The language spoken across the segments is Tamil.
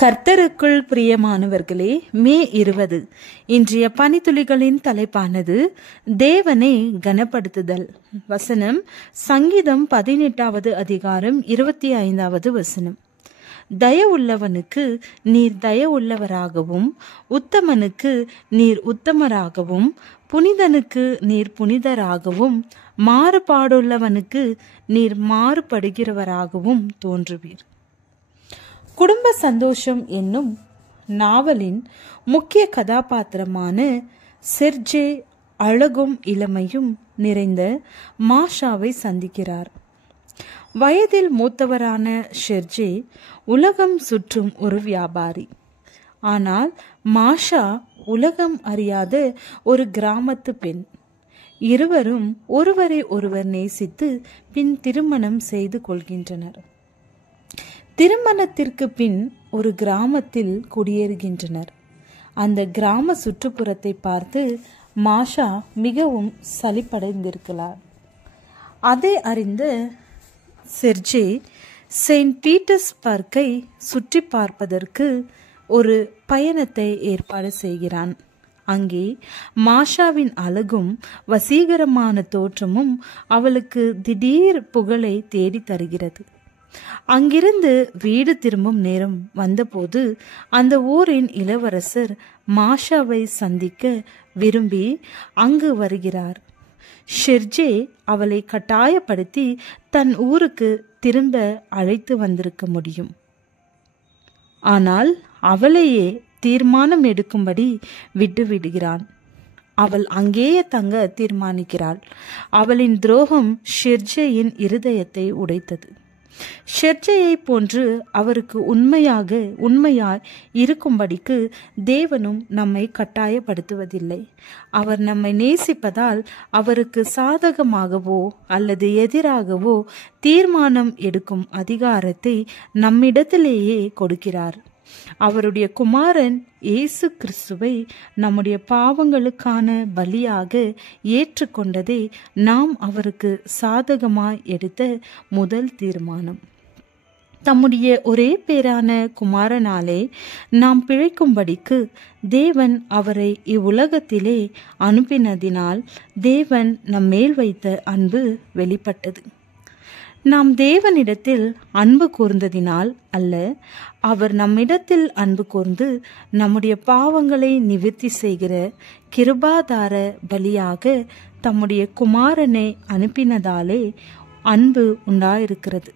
கர்த்தருக்குள் பிரியமானவர்களே, மே 20 இன்றைய பனித்துளிகளின் தலைப்பானது தேவனை கனப்படுத்துதல். வசனம் சங்கீதம் 18வது அதிகாரம் 25வது வசனம். தயவுள்ளவனுக்கு நீர் தயவுள்ளவராகவும், உத்தமனுக்கு நீர் உத்தமராகவும், புனிதனுக்கு நீர் புனிதராகவும், மாறுபாடுள்ளவனுக்கு நீர் மாறுபடுகிறவராகவும் தோன்றுவீர். குடும்ப சந்தோஷம் என்னும் நாவலின் முக்கிய கதாபாத்திரமான செர்ஜே அழகும் இளமையும் நிறைந்த மாஷாவை சந்திக்கிறார். வயதில் மூத்தவரான ஷெர்ஜே உலகம் சுற்றும் ஒரு வியாபாரி. ஆனால் மாஷா உலகம் அறியாத ஒரு கிராமத்து பெண். இருவரும் ஒருவரை ஒருவர் நேசித்து பின் திருமணம் செய்து கொள்கின்றனர். திருமணத்திற்கு பின் ஒரு கிராமத்தில் குடியேறுகின்றனர். அந்த கிராம சுற்றுப்புறத்தை பார்த்து மாஷா மிகவும் சலிப்படைந்திருக்கிறார். அதை அறிந்த செர்ஜே செயின்ட் பீட்டர்ஸ்பர்க்கை சுற்றி பார்ப்பதற்கு ஒரு பயணத்தை ஏற்பாடு செய்கிறான். அங்கே மாஷாவின் அழகும் வசீகரமான தோற்றமும் அவளுக்கு திடீர் புகழை தேடி தருகிறது. அங்கிருந்து வீடு திரும்பும் நேரம் வந்தபோது அந்த ஊரின் இளவரசர் மாஷாவை சந்திக்க விரும்பி அங்கு வருகிறார். ஷெர்ஜே அவளை கட்டாயப்படுத்தி தன் ஊருக்கு திரும்ப அழைத்து வந்திருக்க முடியும். ஆனால் அவளையே தீர்மானம் எடுக்கும்படி விட்டுவிடுகிறான். அவள் அங்கேயே தங்க தீர்மானிக்கிறாள். அவளின் துரோகம் ஷெர்ஜேயின் இருதயத்தை உடைத்தது. ஷெர்ஜேயை போன்று அவருக்கு உண்மையாய் இருக்கும்படிக்கு தேவனும் நம்மை கட்டாயப்படுத்துவதில்லை. அவர் நம்மை நேசிப்பதால் அவருக்கு சாதகமாகவோ அல்லது எதிராகவோ தீர்மானம் எடுக்கும் அதிகாரத்தை நம்மிடத்திலேயே கொடுக்கிறார். அவருடைய குமாரன் இயேசு கிறிஸ்துவை நம்முடைய பாவங்களுக்கான பலியாக ஏற்றுக்கொண்டதே நாம் அவருக்கு சாதகமாய் எடுத்த முதல் தீர்மானம். தம்முடைய ஒரே பேரான குமாரனாலே நாம் பிழைக்கும்படிக்கு தேவன் அவரை இவ்வுலகத்திலே அனுப்பினதினால் தேவன் நம்மேல் வைத்த அன்பு வெளிப்பட்டது. நாம் தேவனிடத்தில் அன்பு கூர்ந்ததினால் அல்ல, அவர் நம்மிடத்தில் அன்பு கூர்ந்து நம்முடைய பாவங்களை நிவர்த்தி செய்கிற கிருபாதார பலியாக தம்முடைய குமாரனை அனுப்பினதாலே அன்பு உண்டாயிருக்கிறது.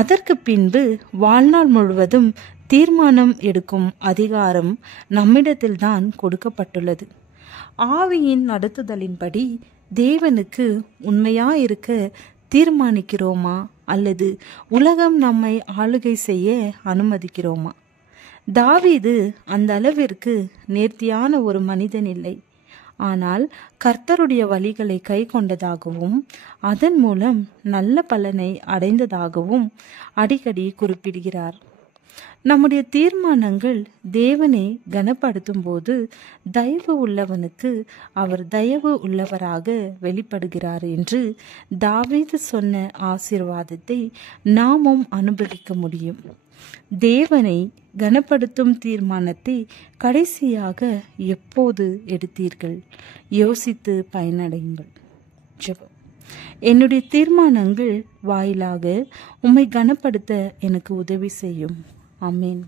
அதற்கு பின்பு வாழ்நாள் முழுவதும் தீர்மானம் எடுக்கும் அதிகாரம் நம்மிடத்தில்தான் கொடுக்கப்பட்டுள்ளது. ஆவியின் நடத்துதலின்படி தேவனுக்கு உண்மையாயிருக்க தீர்மானிக்கிறோமா அல்லது உலகம் நம்மை ஆளுகை செய்ய அனுமதிக்கிறோமா? தாவீது அந்த அளவிற்கு நேர்த்தியான ஒரு மனிதன் இல்லை. ஆனால் கர்த்தருடைய வழிகளை கை கொண்டதாகவும் அதன் மூலம் நல்ல பலனை அடைந்ததாகவும் அடிக்கடி குறிப்பிடுகிறார். நம்முடைய தீர்மானங்கள் தேவனை கனப்படுத்தும் போது தயவு உள்ளவனுக்கு அவர் தயவு உள்ளவராக வெளிப்படுகிறார் என்று தாவீது சொன்ன ஆசீர்வாதத்தை நாமும் அனுபவிக்க முடியும். தேவனை கனப்படுத்தும் தீர்மானத்தை கடைசியாக எப்போது எடுத்தீர்கள்? யோசித்து பயனடையுங்கள். ஜெபம். என்னுடைய தீர்மானங்கள் வாயிலாக உம்மை கனப்படுத்த எனக்கு உதவி செய்யும். ஆமென்.